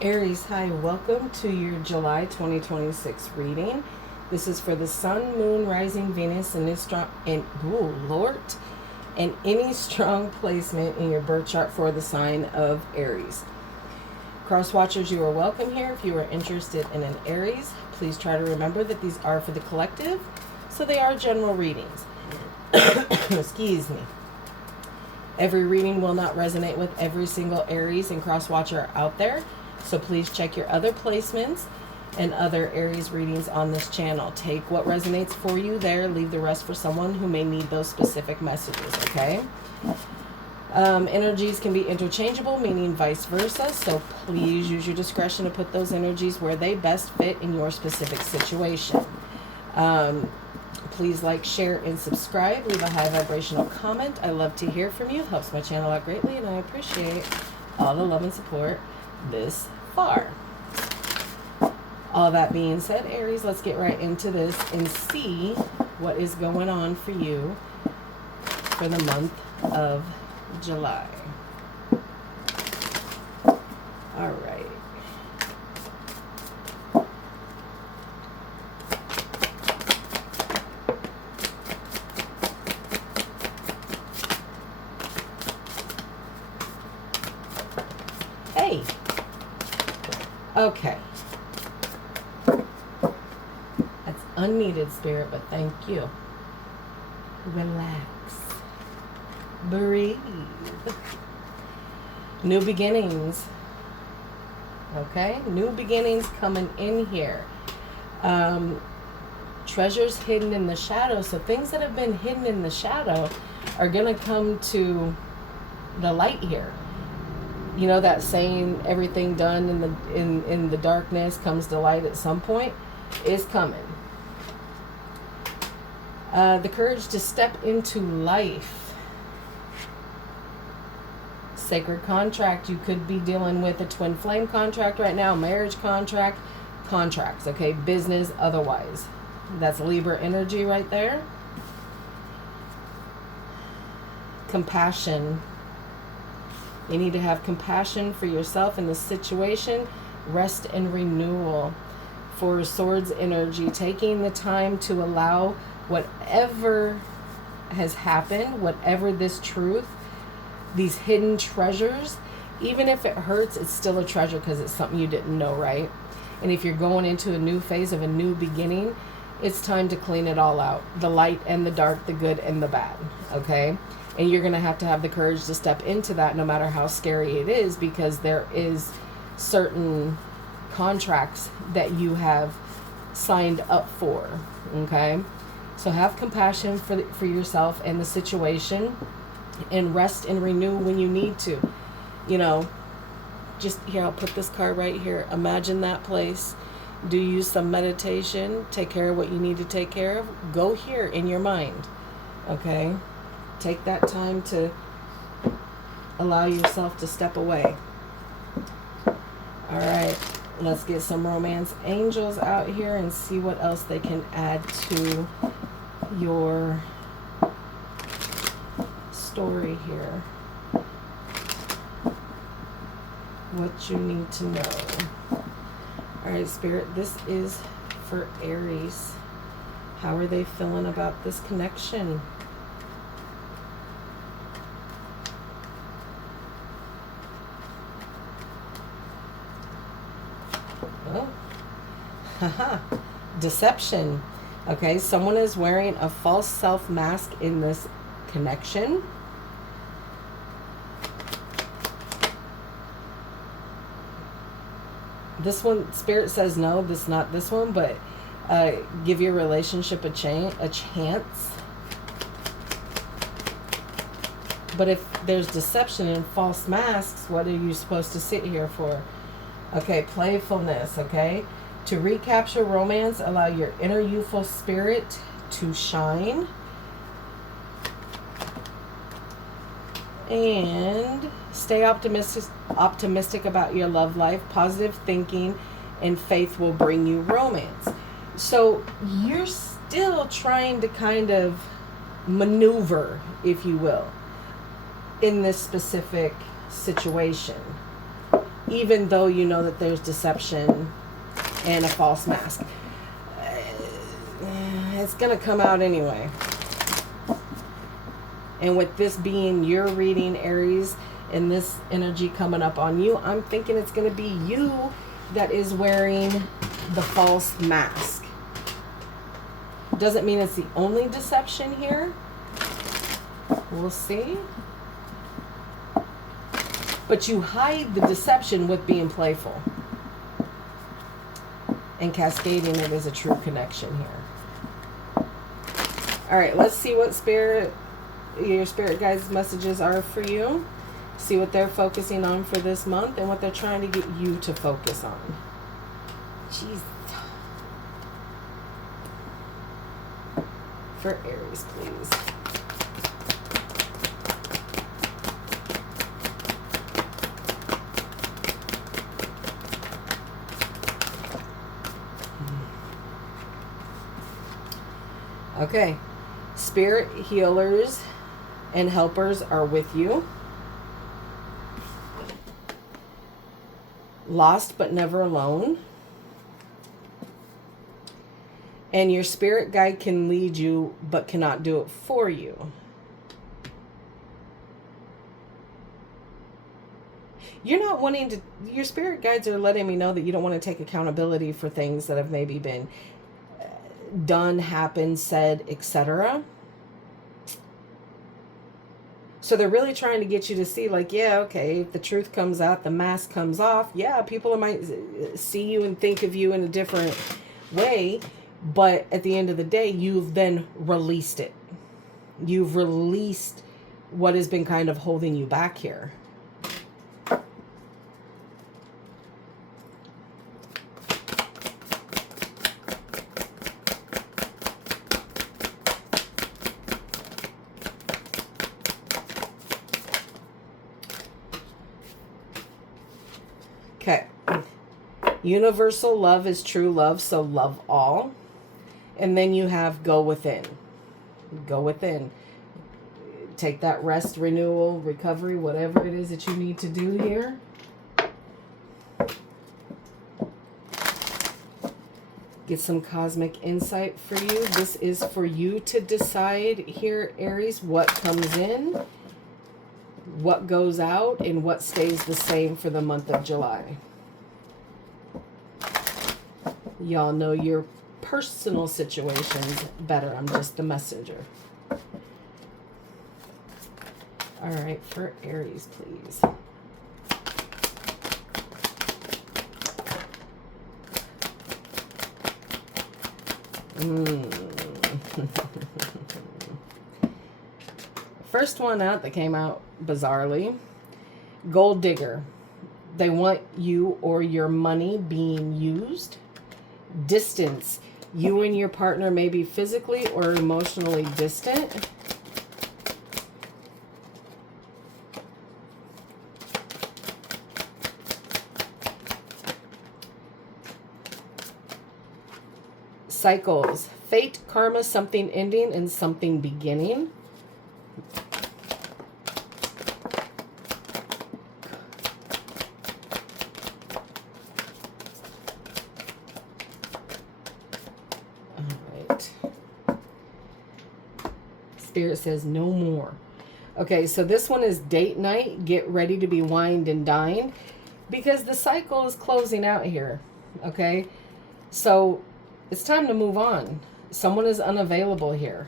Aries, hi, welcome to your July 2026 reading. This is for the Sun, Moon, Rising, Venus, and any strong placement in your birth chart for the sign of Aries. Crosswatchers, you are welcome here. If you are interested in an Aries, please try to remember that these are for the collective, so they are general readings. Excuse me. Every reading will not resonate with every single Aries and Crosswatcher out there. So please check your other placements and other Aries readings on this channel. Take what resonates for you there. Leave the rest for someone who may need those specific messages, okay? Energies can be interchangeable, meaning vice versa. So please use your discretion to put those energies where they best fit in your specific situation. Please like, share, and subscribe. Leave a high vibrational comment. I love to hear from you. Helps my channel out greatly, and I appreciate all the love and support this far. All that being said, Aries, let's get right into this and see what is going on for you for the month of July. All right. Hey. Okay. That's unneeded, Spirit, but thank you. Relax. Breathe. New beginnings. Okay? New beginnings coming in here. Treasures hidden in the shadow. So things that have been hidden in the shadow are going to come to the light here. You know that saying, everything done in the darkness comes to light at some point, is coming. The courage to step into life. Sacred contract. You could be dealing with a twin flame contract right now, marriage contract, contracts, okay? Business, otherwise. That's Libra energy right there. Compassion. You need to have compassion for yourself in the situation. Rest and renewal. For Swords energy, taking the time to allow whatever has happened, whatever this truth, these hidden treasures, even if it hurts, it's still a treasure because it's something you didn't know, right? And if you're going into a new phase of a new beginning, it's time to clean it all out. The light and the dark, the good and the bad, okay? And you're going to have the courage to step into that no matter how scary it is, because there is certain contracts that you have signed up for, okay? So have compassion for yourself and the situation, and rest and renew when you need to. You know, just here, I'll put this card right here. Imagine that place. Do some meditation. Take care of what you need to take care of. Go here in your mind, okay? Take that time to allow yourself to step away. All right, let's get some romance angels out here and see what else they can add to your story here. What you need to know. All right, Spirit, this is for Aries. How are they feeling about this connection? Oh, haha, deception. Okay, someone is wearing a false self mask in this connection. This one, Spirit says no, this not this one, but give your relationship a chance. But if there's deception and false masks, what are you supposed to sit here for? Okay, playfulness, okay? To recapture romance, allow your inner youthful spirit to shine. And stay optimistic about your love life. Positive thinking and faith will bring you romance. So you're still trying to kind of maneuver, if you will, in this specific situation. even though you know that there's deception and a false mask. It's going to come out anyway. And with this being your reading, Aries, and this energy coming up on you, I'm thinking it's going to be you that is wearing the false mask. Doesn't mean it's the only deception here. We'll see. But you hide the deception with being playful. And cascading it as a true connection here. All right, let's see what your spirit guides' messages are for you. See what they're focusing on for this month and what they're trying to get you to focus on. Jeez. For Aries, please. Okay. Spirit healers and helpers are with you. Lost but never alone. And your spirit guide can lead you but cannot do it for you. You're not wanting to, your spirit guides are letting me know that you don't want to take accountability for things that have maybe been done, happened, said, etc. So they're really trying to get you to see, like, yeah, okay, if the truth comes out, the mask comes off, yeah, people might see you and think of you in a different way, but at the end of the day, you've then released it. You've released what has been kind of holding you back here. Okay. Universal love is true love, so love all. And then you have go within. Go within. Take that rest, renewal, recovery, whatever it is that you need to do here. Get some cosmic insight for you. This is for you to decide here, Aries, what comes in, what goes out, and what stays the same for the month of July. Y'all know your personal situations better. I'm just the messenger. All right, for Aries, please. First one out that came out bizarrely. Gold digger. They want you or your money being used. Distance. You and your partner may be physically or emotionally distant. Cycles. Fate, karma, something ending and something beginning. Spirit says no more. Okay, so this one is date night. Get ready to be wined and dined because the cycle is closing out here. Okay, so it's time to move on. Someone is unavailable here.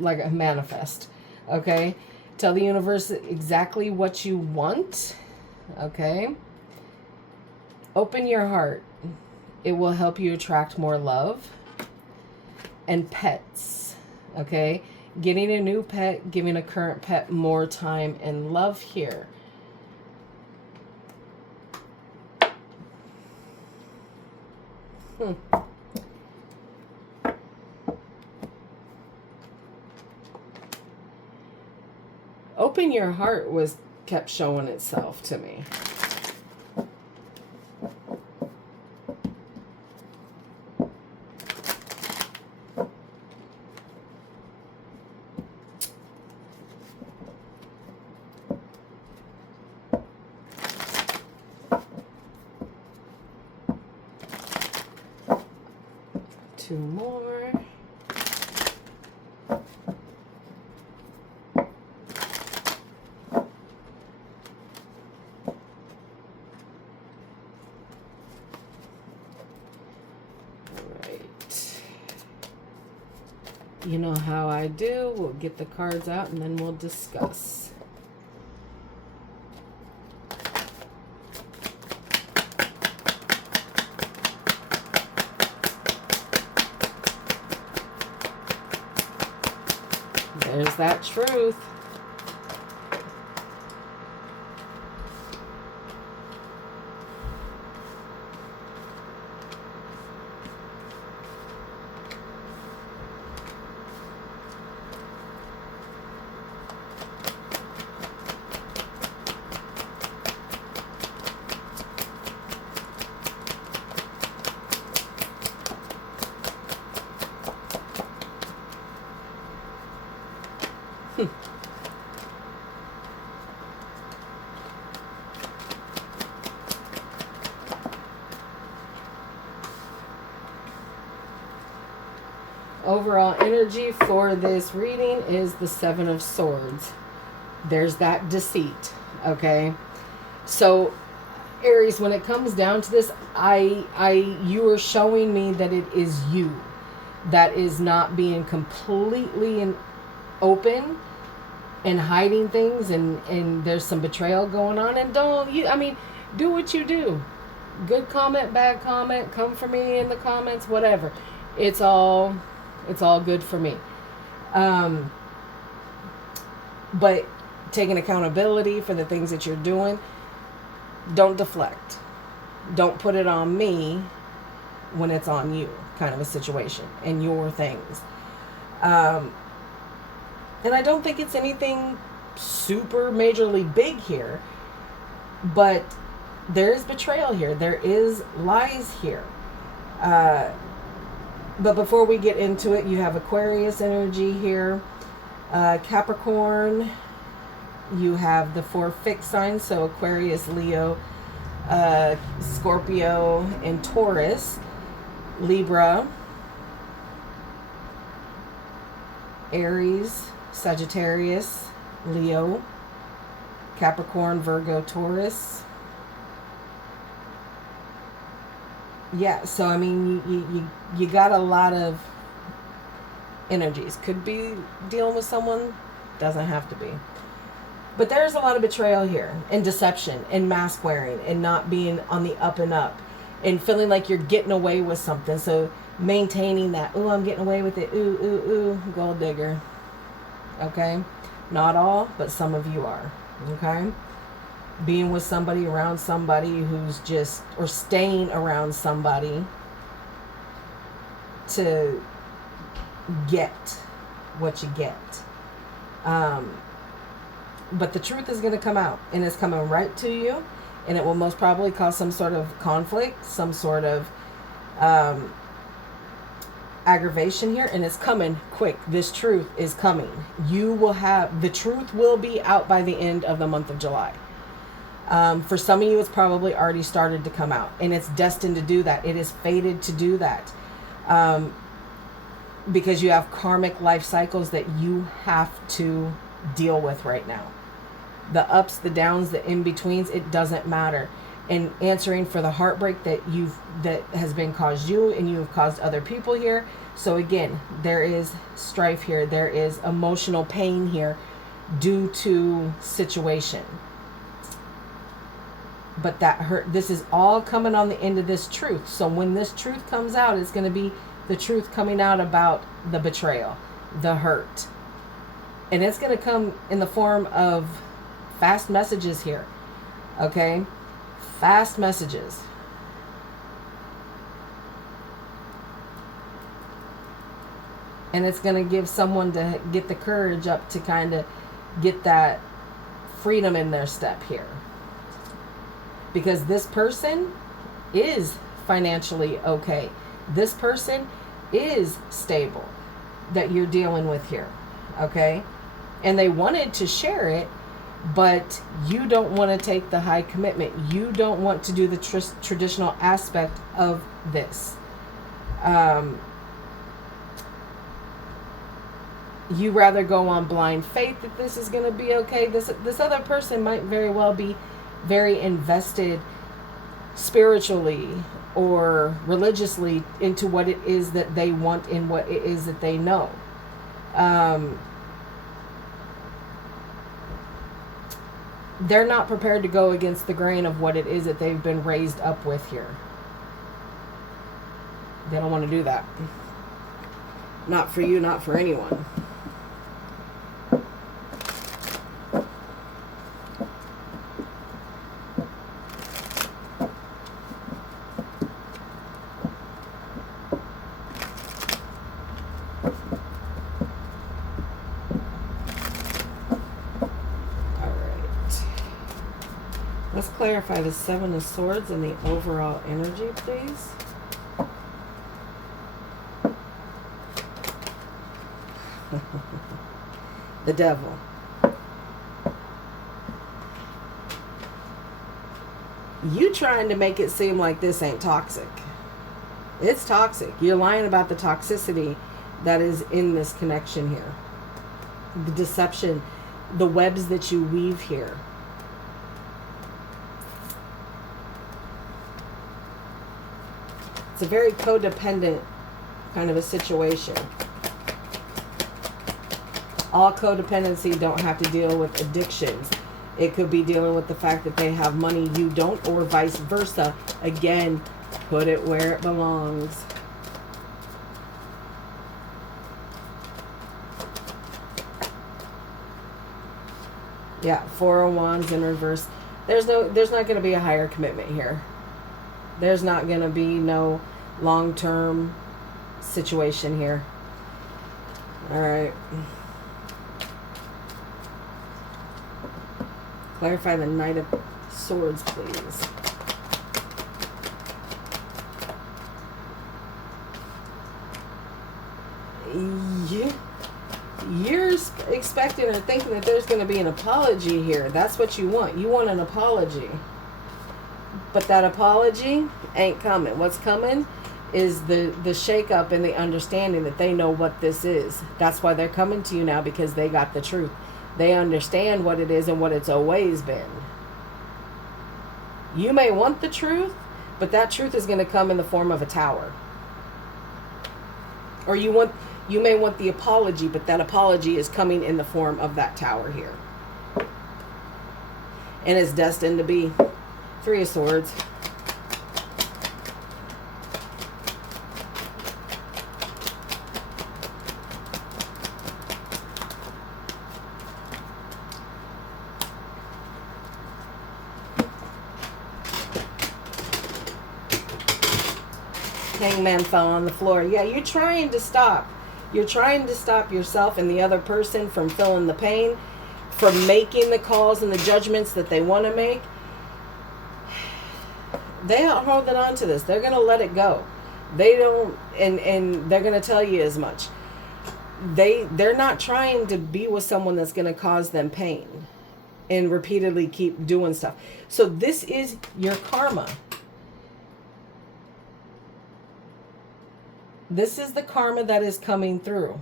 Like a manifest. Okay, tell the universe exactly what you want. Okay, open your heart. It will help you attract more love. And pets, okay? Getting a new pet, giving a current pet more time and love here. Open your heart was kept showing itself to me. 2 more. You know how I do. We'll get the cards out and then we'll discuss. There's that truth. Overall energy for this reading is the 7 of Swords. There's that deceit, okay? So, Aries, when it comes down to this, you are showing me that it is you that is not being completely open and hiding things, and there's some betrayal going on. And do what you do. Good comment, bad comment, come for me in the comments, whatever. It's all good for me. But taking accountability for the things that you're doing, don't deflect. Don't put it on me when it's on you, kind of a situation, and your things. And I don't think it's anything super majorly big here, but there is betrayal here. There is lies here. But before we get into it, you have Aquarius energy here, Capricorn. You have the 4 fixed signs, so Aquarius, Leo, Scorpio, and Taurus. Libra, Aries, Sagittarius, Leo, Capricorn, Virgo, Taurus. Yeah, so I mean, you got a lot of energies. Could be dealing with someone, doesn't have to be. But there's a lot of betrayal here, and deception, and mask wearing, and not being on the up and up, and feeling like you're getting away with something. So maintaining that, ooh, I'm getting away with it, ooh, gold digger. Okay? Not all, but some of you are. Okay? Being with somebody, around somebody who's just, or staying around somebody to get what you get. But the truth is going to come out, and it's coming right to you, and it will most probably cause some sort of conflict, some sort of aggravation here, and it's coming quick. This truth is coming. The truth will be out by the end of the month of July. For some of you, it's probably already started to come out, and it's destined to do that. It is fated to do that. Because you have karmic life cycles that you have to deal with right now. The ups, the downs, the in-betweens, it doesn't matter. And answering for the heartbreak that has been caused you, and you have caused other people here. So again, there is strife here. There is emotional pain here due to situation. But that hurt. This is all coming on the end of this truth. So when this truth comes out, it's going to be the truth coming out about the betrayal, the hurt. And it's going to come in the form of fast messages here. Okay? Fast messages. And it's going to give someone to get the courage up to kind of get that freedom in their step here. Because this person is financially okay. This person is stable that you're dealing with here. Okay? And they wanted to share it, but you don't want to take the high commitment. You don't want to do the traditional aspect of this. you rather go on blind faith that this is going to be okay. This other person might very well be very invested spiritually or religiously into what it is that they want and what it is that they know. They're not prepared to go against the grain of what it is that they've been raised up with here. They don't want to do that. Not for you, not for anyone. Let's clarify the Seven of Swords and the overall energy, please. The Devil. You trying to make it seem like this ain't toxic. It's toxic. You're lying about the toxicity that is in this connection here. The deception, the webs that you weave here. It's a very codependent kind of a situation. All codependency don't have to deal with addictions. It could be dealing with the fact that they have money you don't, or vice versa. Again, put it where it belongs. Yeah, Four of Wands in reverse. There's not going to be a higher commitment here. There's not going to be no long-term situation here. All right. Clarify the Knight of Swords, please. You're expecting or thinking that there's going to be an apology here. That's what you want. You want an apology. But that apology ain't coming. What's coming is the shakeup and the understanding that they know what this is. That's why they're coming to you now, because they got the truth. They understand what it is and what it's always been. You may want the truth, but that truth is going to come in the form of a tower. Or you may want the apology, but that apology is coming in the form of that tower here. And it's destined to be. Three of Swords. Hangman fell on the floor. Yeah, you're trying to stop. You're trying to stop yourself and the other person from feeling the pain, from making the calls and the judgments that they want to make. They aren't holding on to this. They're going to let it go. They don't, and they're going to tell you as much. They're not trying to be with someone that's going to cause them pain and repeatedly keep doing stuff. So this is your karma. This is the karma that is coming through.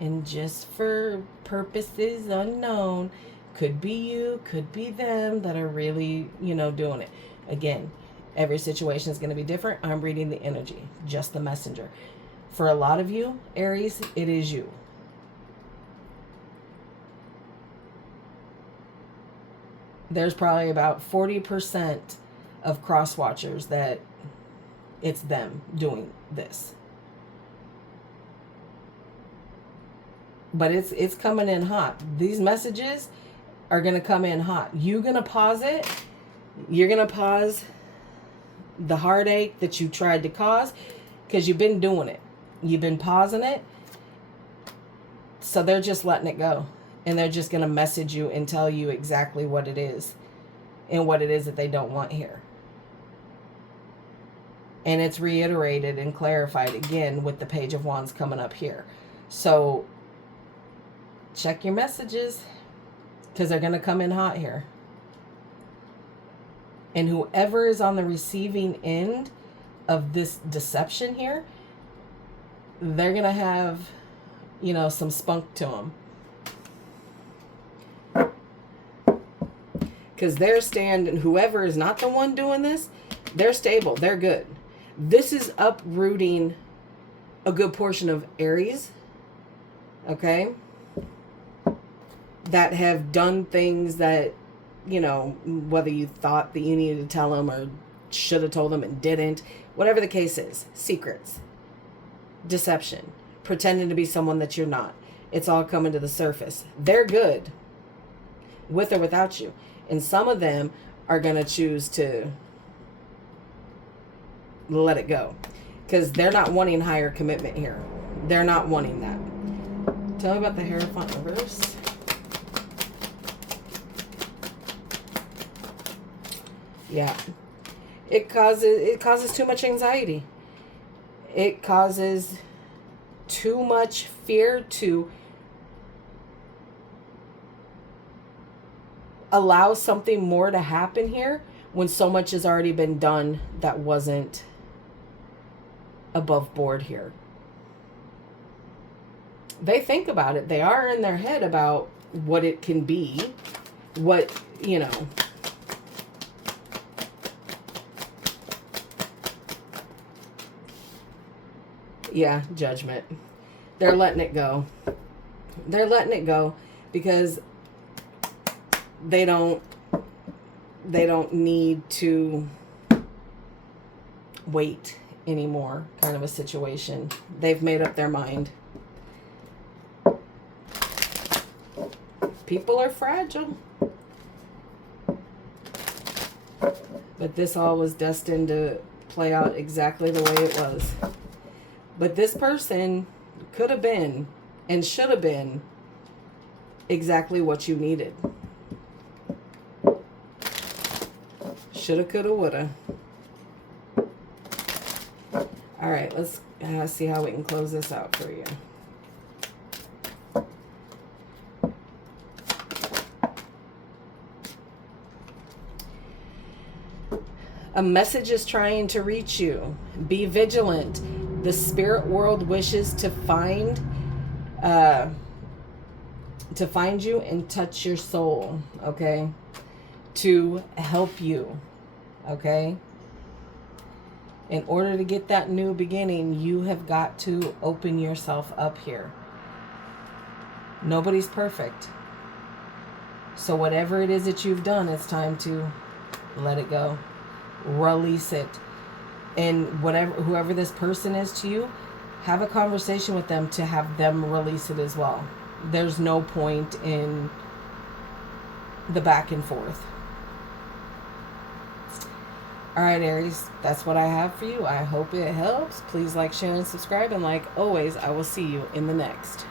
And just for purposes unknown, could be you, could be them that are really, doing it. Again, every situation is going to be different. I'm reading the energy, just the messenger. For a lot of you, Aries, it is you. There's probably about 40% of crosswatchers that it's them doing this. But it's coming in hot. These messages are going to come in hot. You're going to pause it. You're going to pause the heartache that you tried to cause because you've been doing it. You've been pausing it. So they're just letting it go. And they're just going to message you and tell you exactly what it is and what it is that they don't want here. And it's reiterated and clarified again with the Page of Wands coming up here. So check your messages because they're going to come in hot here. And whoever is on the receiving end of this deception here, they're going to have you know, some spunk to them. Because they're standing, whoever is not the one doing this, they're stable. They're good. This is uprooting a good portion of Aries, okay, that have done things that, you know, whether you thought that you needed to tell them or should have told them and didn't, whatever the case is, secrets, deception, pretending to be someone that you're not. It's all coming to the surface. They're good, with or without you. And some of them are going to choose to let it go. Because they're not wanting higher commitment here. They're not wanting that. Tell me about the Hierophant reverse. Yeah. It causes too much anxiety. It causes too much fear to allow something more to happen here when so much has already been done that wasn't above board here. They think about it. They are in their head about what it can be, what, you know. Yeah, Judgment. They're letting it go. They're letting it go because they don't need to wait anymore, kind of a situation. They've made up their mind. People are fragile. But this all was destined to play out exactly the way it was. But this person could have been and should have been exactly what you needed. Shoulda, coulda, woulda. All right, let's see how we can close this out for you. A message is trying to reach you. Be vigilant. The spirit world wishes to find you and touch your soul, okay? To help you, okay? In order to get that new beginning, you have got to open yourself up here. Nobody's perfect. So whatever it is that you've done, it's time to let it go. Release it. And whoever this person is to you, have a conversation with them to have them release it as well. There's no point in the back and forth. All right, Aries, that's what I have for you. I hope it helps. Please like, share, and subscribe. And like always, I will see you in the next.